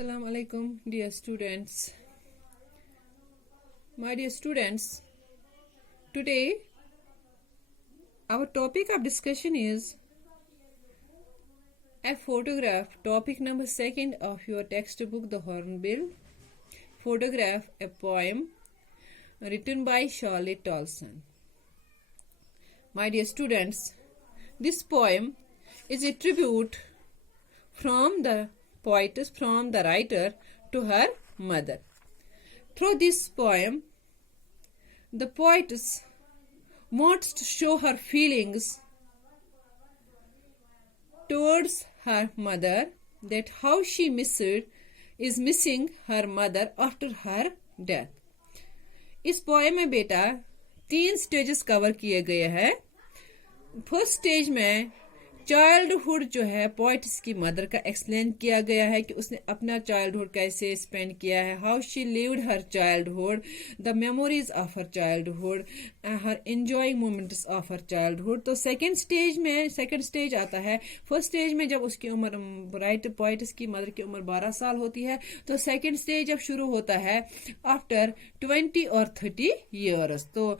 Assalamu alaikum, dear students. My dear students, today our topic of discussion is a photograph. Topic number 2 of your textbook, The Hornbill. Photograph, a poem written by Charlotte Tolson. My dear students, this poem is a tribute from the poetess, from the writer to her mother. Through this poem, the poetess wants to show her feelings towards her mother, that how she is missing her mother after her death. इस poem में बेटा 3 stages cover किए गए हैं. First stage में childhood जो है poets की मदर का एक्सप्लेन किया गया है कि उसने अपना चाइल्डहुड कैसे स्पेंड किया है, how she lived her childhood, the memories of her childhood, her enjoying moments of her childhood. तो सेकंड स्टेज आता है. फर्स्ट स्टेज में जब उसकी उम्र राइटर पोएट्स की मदर की उम्र 12 साल होती है, तो सेकंड स्टेज जब शुरू होता है आफ्टर 20 और 30 ईयर्स. तो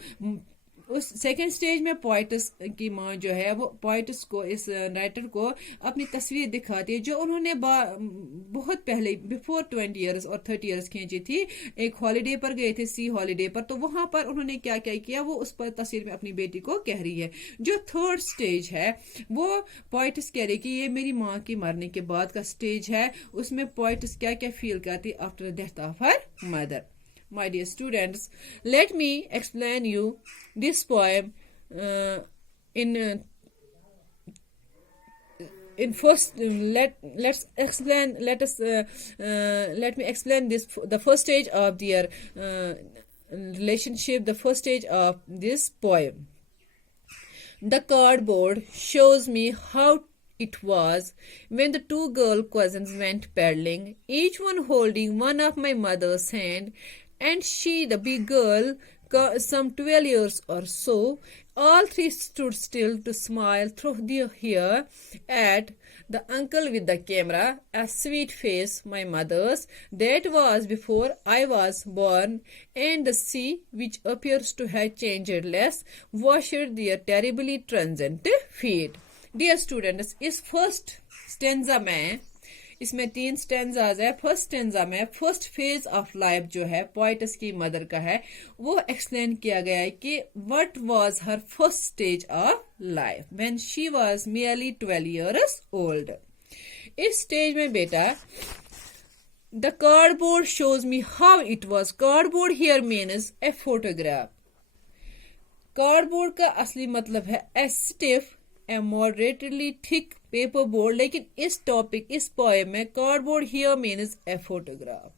उस सेकेंड स्टेज में पोएट्स की माँ जो है वो पोएट्स को, इस राइटर को अपनी तस्वीर दिखाती है जो उन्होंने बहुत पहले बिफोर 20 ईयर्स और 30 ईयर्स खींची थी. एक हॉलिडे पर गए थे, सी हॉलिडे पर, तो वहां पर उन्होंने क्या क्या किया वो उस पर तस्वीर में अपनी बेटी को कह रही है. जो थर्ड स्टेज है वो पोएट्स कह रही कि ये मेरी माँ की मरने के बाद का स्टेज है, उसमें पोएट्स क्या क्या फील करती after the death of her mother. My dear students, let me explain you this poem in first. Let me explain this, the first stage of their relationship, the first stage of this poem. The cardboard shows me how it was when the 2 girl cousins went paddling, each one holding one of my mother's hand, and she, the big girl, some 12 years or so. All 3 stood still to smile through their hair at the uncle with the camera, a sweet face, my mother's, that was before I was born, and the sea, which appears to have changed less, washed their terribly transient feet. Dear students, इस first stanza में, इसमें 3 stanzas है. First stanza में first phase of life जो है poets की mother का है, वो एक्सप्लेन किया गया है कि what was her first stage of life when she was merely 12 years old. इस स्टेज में बेटा the cardboard shows me how it was. Cardboard here means a photograph. Cardboard का असली मतलब है ए स्टिफ, ए मॉडरेटली थिक पेपर बोर्ड, लेकिन इस poem में cardboard here means a photograph.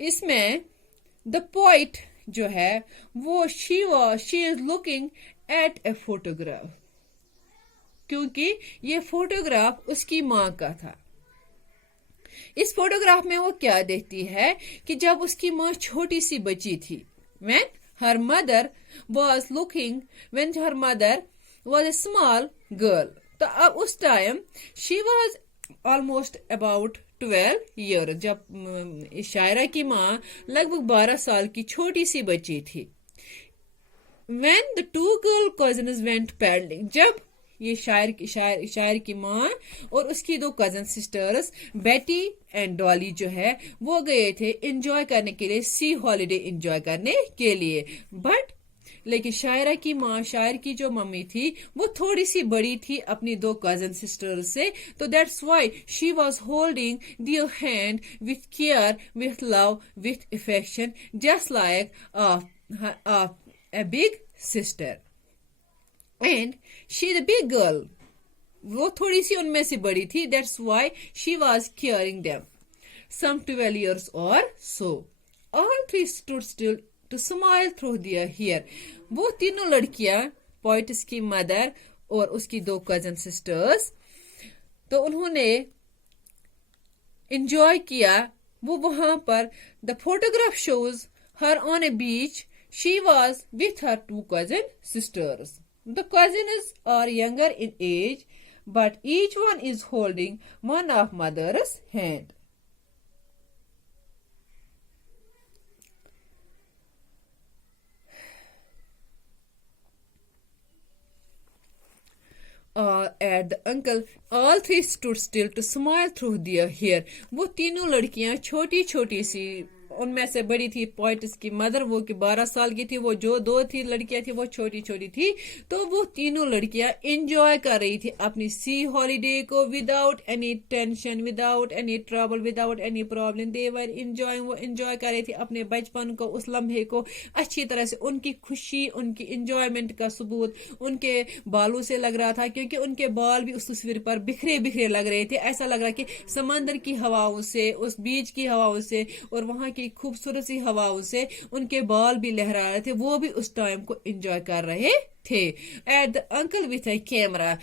इसमें द पोइट जो है वो she is looking at a photograph, क्योंकि ये फोटोग्राफ उसकी माँ का था. इस फोटोग्राफ में वो क्या देखती है कि जब उसकी माँ छोटी सी बच्ची थी, when her mother was a small girl. तो अब उस time she was almost about 12 years, जब शायरा की माँ लगभग 12 साल की छोटी सी बच्ची थी. When the 2 girl cousins went paddling, जब ये शायर की माँ और उसकी 2 कजन सिस्टर्स बेटी एंड डॉली जो है वो गए थे एंजॉय करने के लिए, सी हॉलिडे एंजॉय करने के लिए. बट लेकिन शायर की जो मम्मी थी वो थोड़ी सी बड़ी थी अपनी 2 कजन सिस्टर्स से, तो that's why she was holding their hand with care, with love, with affection, just like of a big sister. And she the big girl, वो थोड़ी सी उनमें से बड़ी थी, that's why she was caring them, some 12 years or so. All 3 stood still to smile through their hair. वो तीनों लड़कियां, poets की मदर और उसकी 2 कजन सिस्टर्स, तो उन्होंने एंजॉय किया. वो वहां पर the photograph shows her on A beach. She was with her 2 cousin sisters. The cousins are younger in age, but each one is holding one of mother's hand. at the uncle. All three stood still to smile through their hair. वो तीनों लड़कियां छोटी छोटी सी, उनमें से बड़ी थी poet's की मदर, वो कि 12 साल की थी, वो जो दो थी लड़कियां थी वो छोटी छोटी थी, तो वो तीनों लड़कियां एंजॉय कर रही थी अपनी सी हॉलीडे को without any tension, without any trouble, without any problem. They were enjoying, वो एंजॉय कर रही थी अपने बचपन को, उस लम्हे को अच्छी तरह से. उनकी खुशी, उनकी एंजॉयमेंट का सबूत उनके बालों से लग रहा था, क्योंकि उनके बाल भी उस तस्वीर पर बिखरे बिखरे लग रहे थे. ऐसा लग रहा कि समंदर की हवाओं से, उस बीच की हवाओं से और वहां की खूबसूरत सी हवाओं से उनके बाल भी लहरा रहे थे. वो भी उस टाइम को एंजॉय कर रहे थे. At the uncle with A camera,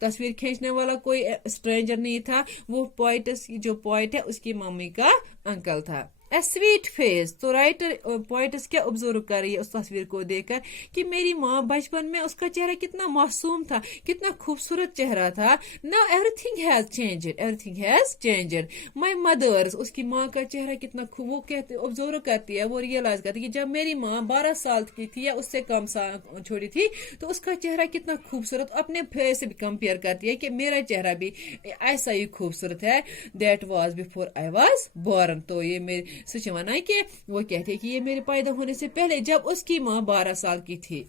तस्वीर खींचने वाला कोई स्ट्रेंजर नहीं था, वो पोइटस, जो पोइट है उसकी मम्मी का अंकल था. ए स्वीट फेस, तो राइटर पोइटस क्या ऑब्जर्व कर रही है उस तस्वीर को देखकर कि मेरी माँ बचपन में उसका चेहरा कितना मासूम था, कितना खूबसूरत चेहरा था. Now everything has changed, everything has changed. My mother's, उसकी माँ का चेहरा कितना वो कहते ऑब्जर्व करती है, वो रियलाइज करती है कि जब मेरी माँ 12 साल की थी या उससे कम छोटी थी तो उसका चेहरा कितना खूबसूरत, अपने फेस से भी कंपेयर करती है कि मेरा चेहरा भी ऐसा ही खूबसूरत है. That was before I was born, तो ये मेरे सच माना है कि वो कहते हैं कि ये मेरे पैदा होने से पहले, जब उसकी माँ 12 साल की थी.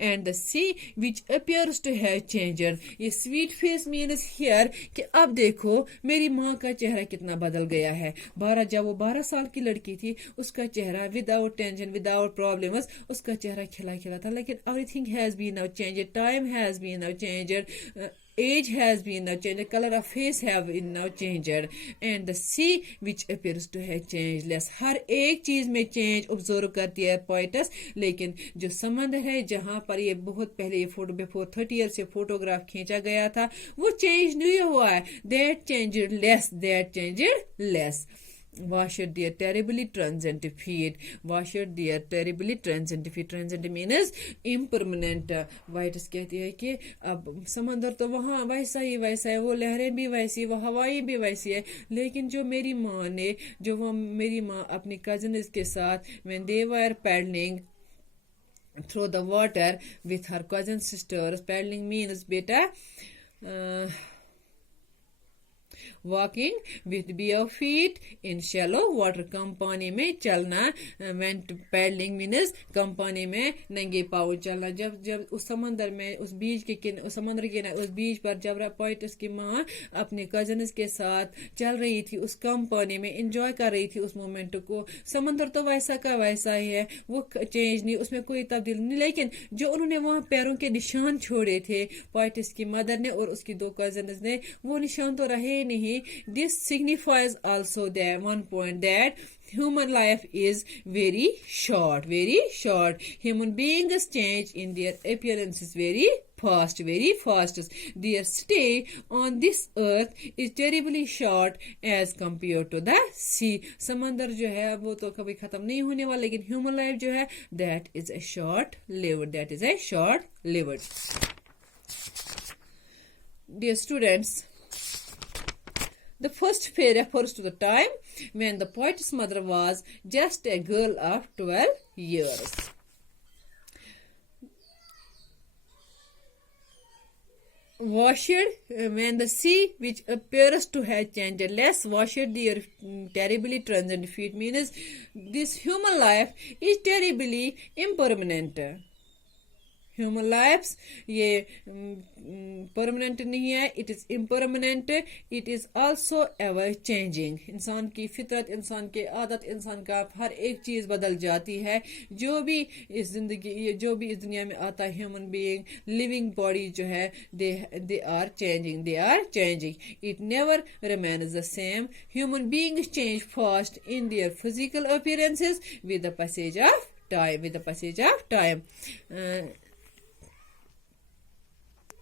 And the sea which appears to have changed, ये sweet face means here कि अब देखो मेरी माँ का चेहरा कितना बदल गया है. जब वो 12 साल की लड़की थी उसका चेहरा विदाउट टेंशन, विदाउट प्रॉब्लम्स, उसका चेहरा खिला खिला था. लेकिन everything has been now changed, time has been now changed, age has been now changed, color of face have been now changed, and the sea which appears to have changed less. हर एक चीज में change observe करती है poet's, लेकिन जो समंदर है जहां पर ये बहुत पहले ये फोटो बिफोर 30 ईयर से फोटोग्राफ खींचा गया था, वो चेंज नहीं हुआ है. That changed less, that changed less. Washed their terribly transient feet, washed their terribly transient feet. Transient means impermanent. वाइटस कहती है कि अब समंदर तो वहाँ वैसा ही वैसा है, वो लहरें भी वैसी, वो हवाएं भी वैसी है, लेकिन जो मेरी माँ ने, जो वो मेरी माँ अपनी कजन के साथ when they were paddling through the water with her cousin sisters, paddling means beta walking with bare feet in shallow water. Company में चलना, went paddling means कंपानी में नंगे पाँव चलना. जब उस समंदर में, उस बीच के उस समंदर के उस बीच पर जब पोइटस की माँ अपने कजन्स के साथ चल रही थी, उस कंपानी में एंजॉय कर रही थी उस मोमेंट को. समंदर तो वैसा का वैसा ही है, वो चेंज नहीं, उसमें कोई तब्दीली नहीं, लेकिन जो उन्होंने वहाँ पैरों के निशान छोड़े थे पोइटस की मदर ने और उसकी दो कजन्स ने, वो निशान तो रहे नहीं. This signifies also that one point that human life is very short, very short. Human beings change in their appearances very fast, very fast. Their stay on this earth is terribly short as compared to the sea. समंदर जो है वो तो कभी खत्म नहीं होने वाला, लेकिन human life जो है that is a short lived, that is a short lived. Dear students, the first phase refers to the time when the poet's mother was just a girl of 12 years. Washed, when the sea which appears to have changed less, washed their terribly transient feet, means this human life is terribly impermanent. Human life's ये permanent नहीं है, it is impermanent, it is also ever changing. इंसान की फितरत, इंसान के आदत, इंसान का हर एक चीज बदल जाती है. जो भी इस जिंदगी, जो भी इस दुनिया में आता है, ह्यूमन बीइंग, लिविंग बॉडी जो है, they are changing, they are changing. It never remains the same. Human beings change fast in their physical appearances with the passage of time.